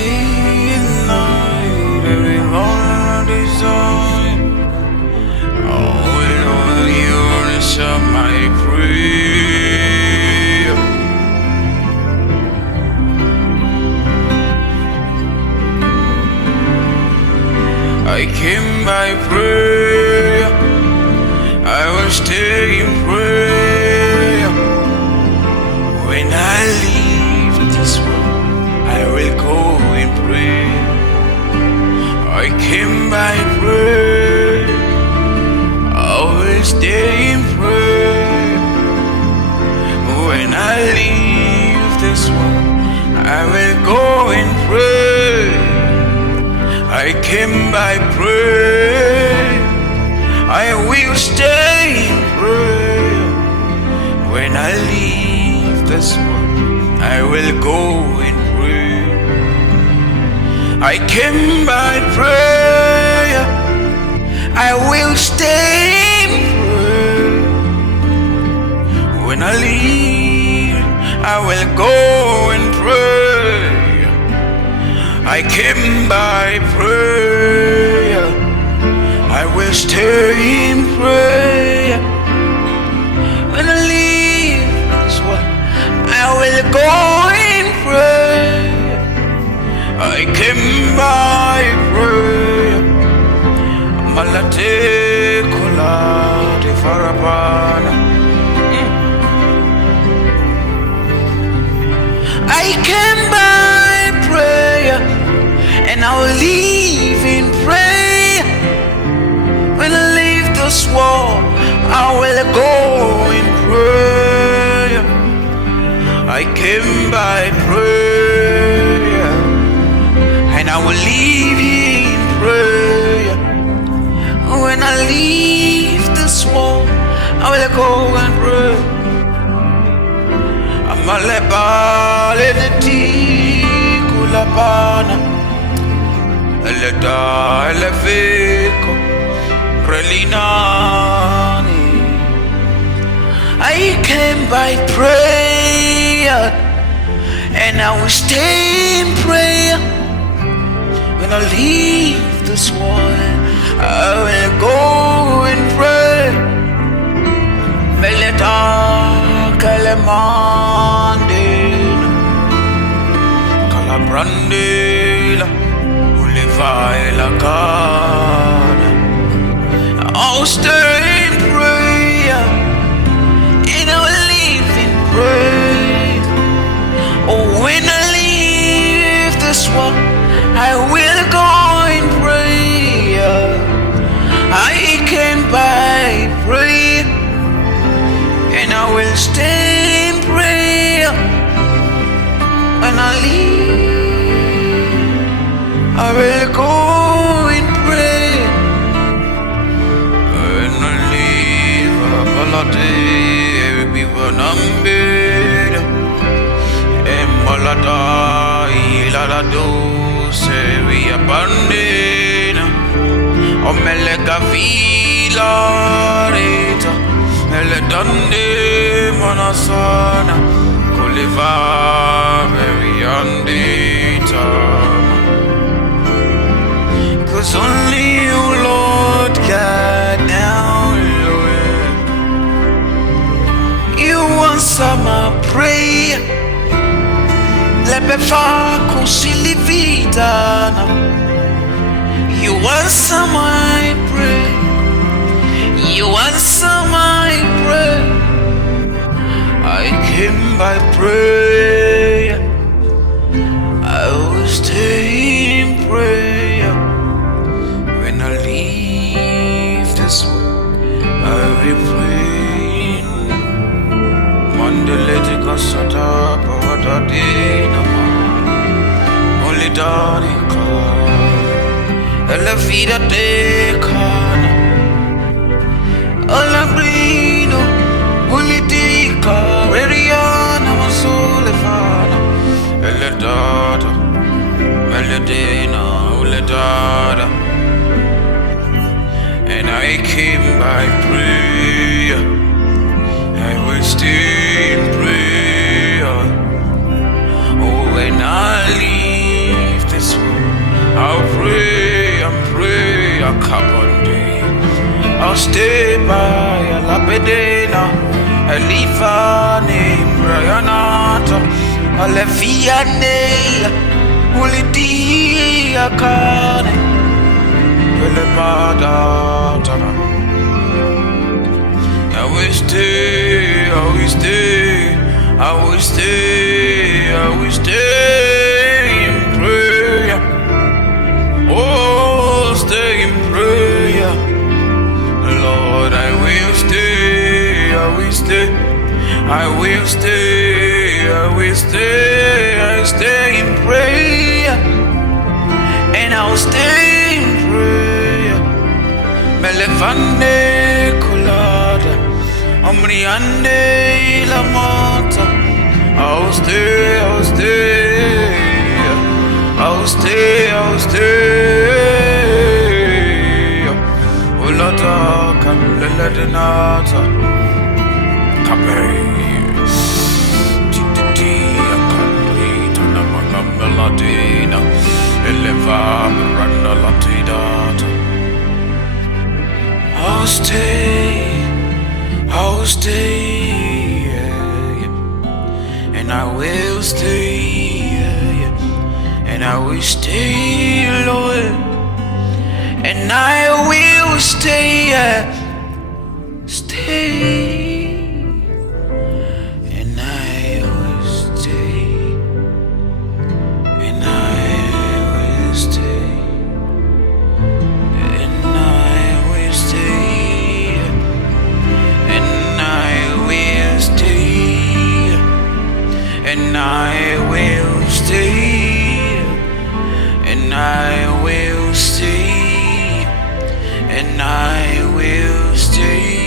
day and night, every heart desire. Oh Lord, you answer my prayer. I came by prayer, I will stay in prayer. When I leave this world, I will go in prayer. I came by prayer, I will stay in prayer. When I leave this world, I will go in prayer. I came by prayer, I will stay in prayer. When I leave this world, I will go in prayer. I came by prayer, I will stay in prayer. When I leave, I will go in prayer. I came by prayer, I will stay in prayer. When I leave this world, I will go in prayer. I came by prayer. Malate kola de farabana. I came by prayer, and I will live in prayer. When I leave this world, I will go in prayer. I came by prayer, and I will live in prayer. When I leave this world, I will go and pray. I'm a leper, let it kulapana. Eleta elefeko prelinani. I came by prayer, and I will stay in prayer. When I leave this world, I will go and pray. Meleta kalemandela kalabrandela ulevaela kana. I'll stay in prayer, and I will live in prayer. Oh, when I leave this world, I will go in prayer. I came by prayer, and I will stay in prayer. When I leave, I will go in prayer. When I leave, Balade, every numbered, and Balada, Ilalado, Sevi Abandena, Omelega Vila Reta, Meledande Manasana, Koliva, very undeta. 'Cause only you, Lord, can now, Lord. You answer my prayer. Let me fall, Silivitana. You answer my prayer. You answer my prayer. I came by prayer, I will stay in prayer. When I leave this world, I will pray. Mandelete kasata pavatadina ma only danika ella vida te kana alla brino politica veriana masolefana ella data meledina ella data. And I came by prayer, I will stay in prayer. Oh, when I leave a cabonde. I'll stay by a labedena, a lifane, Brianata, a lefiane, Ulidia cane, Pelebada. I will stay, I will stay, I will stay, I will stay in prayer. Oh, stay in prayer. Lord, I will stay, I will stay, I will stay, I will stay, I stay in prayer. And I'll stay in prayer. Melefande colada, omniande la mata. I'll stay, I'll stay, I'll stay, I'll stay. Ulata kamleladinata, kape. Titia kalita na magameladina, eleva miranda latidata. I'll stay, I'll stay, and I will stay, and I will stay, Lord, and I will stay, stay, and I will stay, and I will stay, and I will stay, and I will stay, and I will stay, and I will stay, and I will stay.